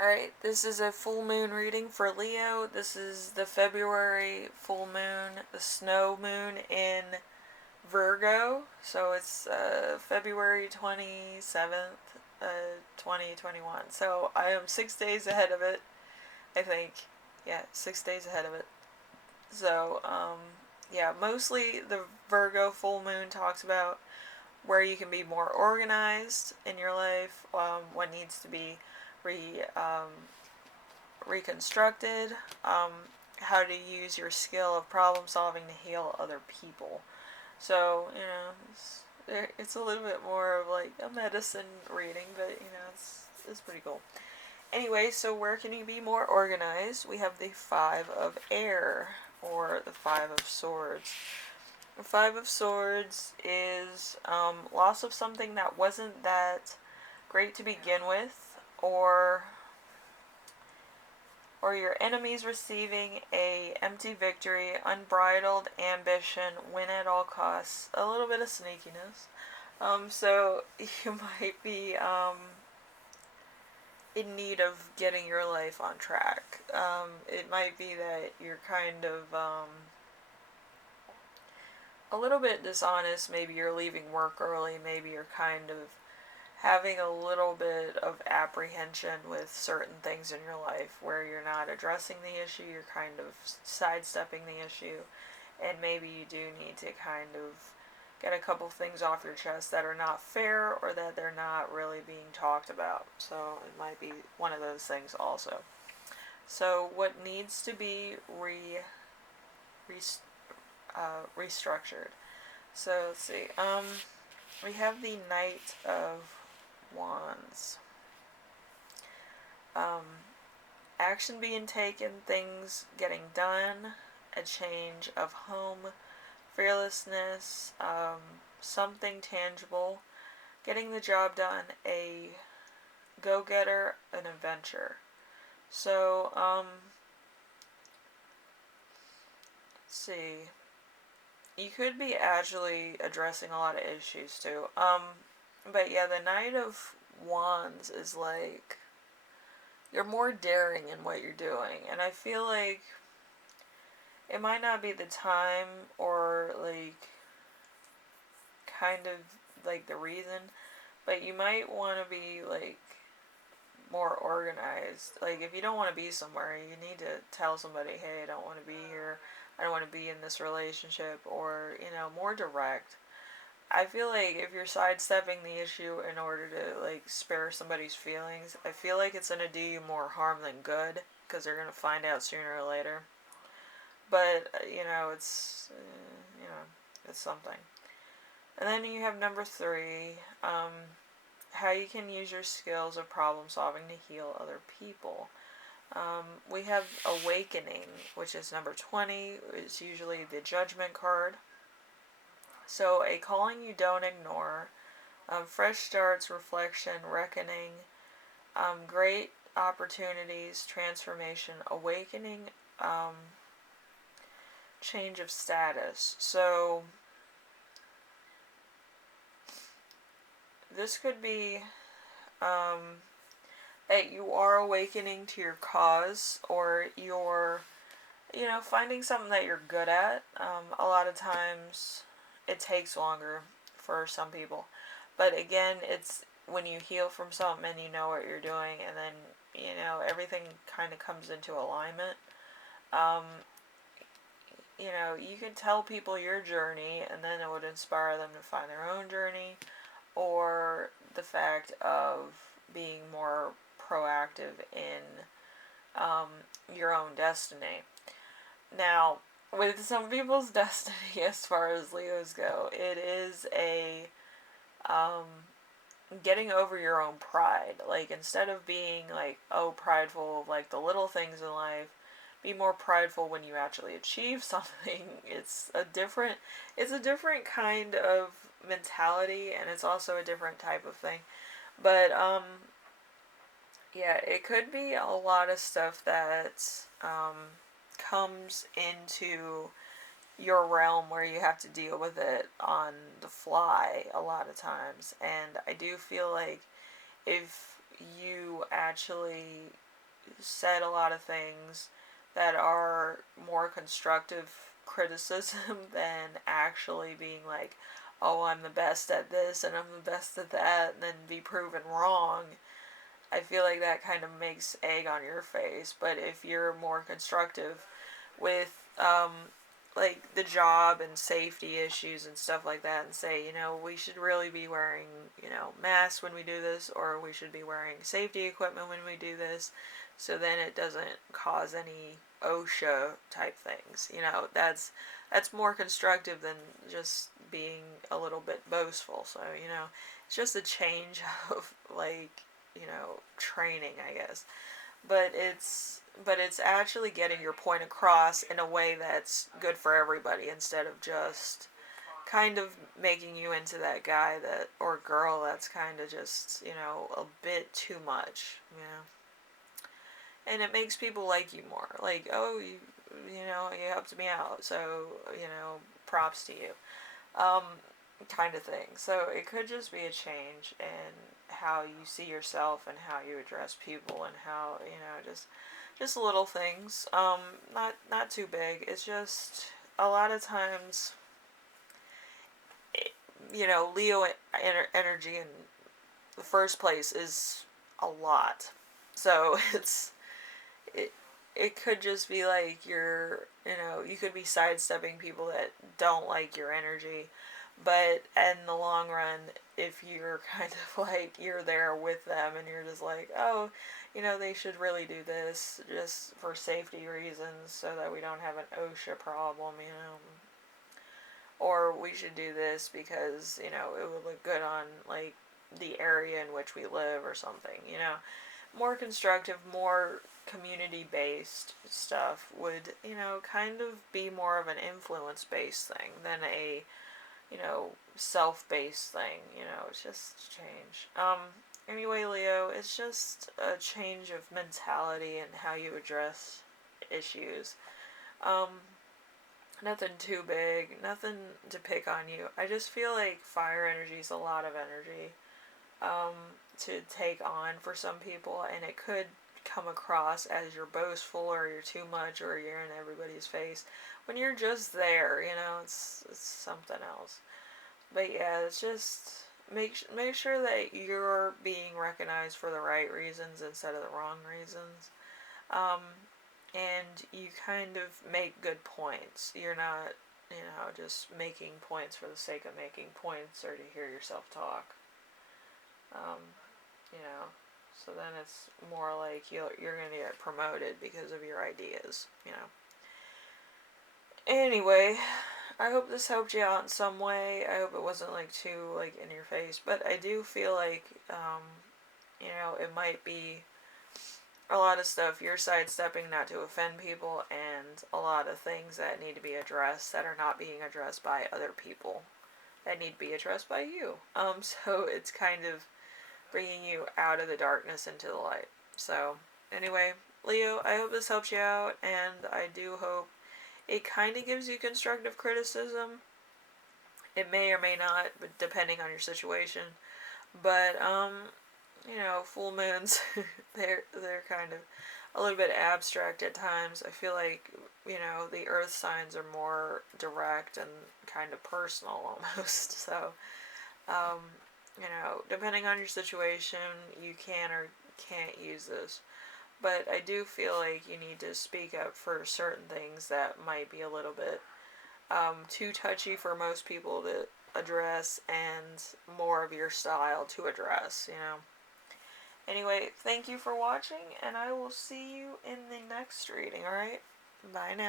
Alright, this is a full moon reading for Leo. This is the February full moon, the snow moon in Virgo. So it's February 27th, 2021. So I am 6 days ahead of it, I think. Yeah, 6 days ahead of it. So, yeah, mostly the Virgo full moon talks about where you can be more organized in your life, what needs to be re reconstructed, um, how to use your skill of problem solving to heal other people. So, it's a little bit more of like a medicine reading, but it's pretty cool. Anyway, so where can you be more organized? We have the Five of Air, or the Five of Swords. The Five of Swords is loss of something that wasn't that great to begin with, or your enemies receiving a empty victory, unbridled ambition, win at all costs, a little bit of sneakiness. So you might be in need of getting your life on track. It might be that you're kind of a little bit dishonest. Maybe you're leaving work early. Maybe you're kind of having a little bit of apprehension with certain things in your life where you're not addressing the issue, you're kind of sidestepping the issue, and maybe you do need to kind of get a couple things off your chest that are not fair or that they're not really being talked about. So it might be one of those things also. So what needs to be re, restructured? So let's see. We have the Knight of Wands. Um, Action being taken, things getting done, a change of home, fearlessness, something tangible, getting the job done, a go-getter, an adventure. So, let's see. You could be actually addressing a lot of issues too. But yeah, the Knight of Wands is like you're more daring in what you're doing, and I feel like it might not be the time or like kind of like the reason, but you might want to be like more organized. Like if you don't want to be somewhere, you need to tell somebody, "Hey, I don't want to be here. I don't want to be in this relationship," or, more direct. I feel like if you're sidestepping the issue in order to like spare somebody's feelings, I feel like it's going to do you more harm than good because they're going to find out sooner or later. But it's something. And then you have number 3, how you can use your skills of problem solving to heal other people. We have Awakening, which is number 20. It's usually the Judgment card. So, a calling you don't ignore, fresh starts, reflection, reckoning, great opportunities, transformation, awakening, change of status. So, this could be that you are awakening to your cause, or you're, finding something that you're good at. A lot of times it takes longer for some people. But again, it's when you heal from something and you know what you're doing, and then, everything kind of comes into alignment. Um, you can tell people your journey, and then it would inspire them to find their own journey, or the fact of being more proactive in your own destiny. Now, with some people's destiny, as far as Leos go, it is a getting over your own pride. Like, instead of being like, oh, prideful of like the little things in life, be more prideful when you actually achieve something. It's a different kind of mentality, and it's also a different type of thing. But yeah, it could be a lot of stuff that comes into your realm where you have to deal with it on the fly a lot of times. And I do feel like if you actually said a lot of things that are more constructive criticism than actually being like, oh, I'm the best at this and I'm the best at that, and then be proven wrong. I feel like that kind of makes egg on your face. But if you're more constructive with like the job and safety issues and stuff like that, and say, we should really be wearing, masks when we do this, or we should be wearing safety equipment when we do this, so then it doesn't cause any OSHA type things. That's more constructive than just being a little bit boastful. So, it's just a change of like, training, I guess. But it's actually getting your point across in a way that's good for everybody, instead of just kind of making you into that guy that or girl that's kind of just, a bit too much, and it makes people like you more. Like, oh, you helped me out, so, props to you. Um, Kind of thing. So it could just be a change in how you see yourself and how you address people, and how, just little things. Not too big. It's just a lot of times, Leo energy in the first place is a lot. So it it could just be like you could be sidestepping people that don't like your energy, but in the long run, if you're kind of like, you're there with them and you're just like, oh, they should really do this just for safety reasons so that we don't have an OSHA problem, or we should do this because, it would look good on like the area in which we live or something, more constructive, more community based stuff would, kind of be more of an influence based thing than a, self based thing. It's just change. Anyway, Leo, it's just a change of mentality and how you address issues. Um, Nothing too big, nothing to pick on you. I just feel like fire energy is a lot of energy um, to take on for some people, and it could come across as you're boastful, or you're too much, or you're in everybody's face. When you're just there, it's something else. But yeah, it's just make sure that you're being recognized for the right reasons instead of the wrong reasons. Um, and you kind of make good points. You're not, just making points for the sake of making points or to hear yourself talk. Um, you know, so then it's more like you're going to get promoted because of your ideas. Anyway, I hope this helped you out in some way. I hope it wasn't like too like in your face, but I do feel like it might be a lot of stuff you're sidestepping not to offend people, and a lot of things that need to be addressed that are not being addressed by other people that need to be addressed by you. So it's kind of bringing you out of the darkness into the light. So anyway, Leo, I hope this helps you out, and I do hope it kind of gives you constructive criticism. It may or may not, but depending on your situation. But full moons, they're kind of a little bit abstract at times. I feel like the earth signs are more direct and kind of personal almost. So um, depending on your situation, you can or can't use this. But I do feel like you need to speak up for certain things that might be a little bit too touchy for most people to address, and more of your style to address. Anyway, thank you for watching, and I will see you in the next reading, alright? Bye now.